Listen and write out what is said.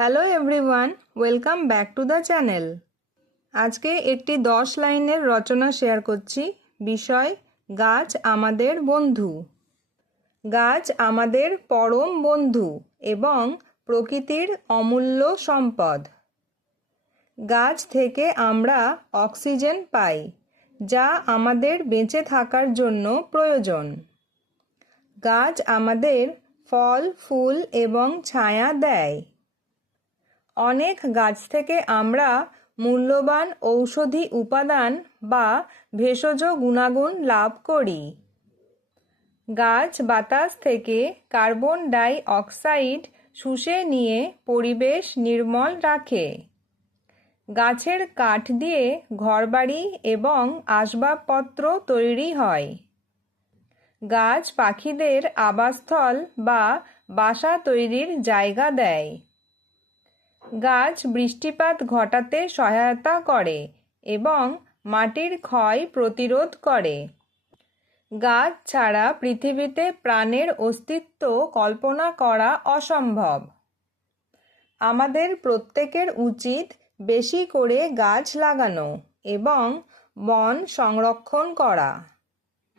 Hello everyone welcome back to the channel আজকে একটি দশ লাইনের রচনা শেয়ার করছি। বিষয়, গাছ আমাদের বন্ধু। গাছ আমাদের পরম বন্ধু এবং প্রকৃতির অমূল্য সম্পদ। গাছ থেকে আমরা অক্সিজেন পাই, যা আমাদের বেঁচে থাকার জন্য প্রয়োজন। গাছ আমাদের ফল, ফুল এবং ছায়া দেয়। অনেক গাছ থেকে আমরা মূল্যবান ঔষধি উপাদান বা ভেষজ গুণাগুণ লাভ করি। গাছ বাতাস থেকে কার্বন ডাই অক্সাইড শুষে নিয়ে পরিবেশ নির্মল রাখে। গাছের কাঠ দিয়ে ঘরবাড়ি এবং আসবাবপত্র তৈরি হয়। গাছ পাখিদের আবাসস্থল বা বাসা তৈরির জায়গা দেয়। গাছ বৃষ্টিপাত ঘটাতে সহায়তা করে এবং মাটির ক্ষয় প্রতিরোধ করে। গাছ ছাড়া পৃথিবীতে প্রাণের অস্তিত্ব কল্পনা করা অসম্ভব। আমাদের প্রত্যেকের উচিত বেশি করে গাছ লাগানো এবং বন সংরক্ষণ করা।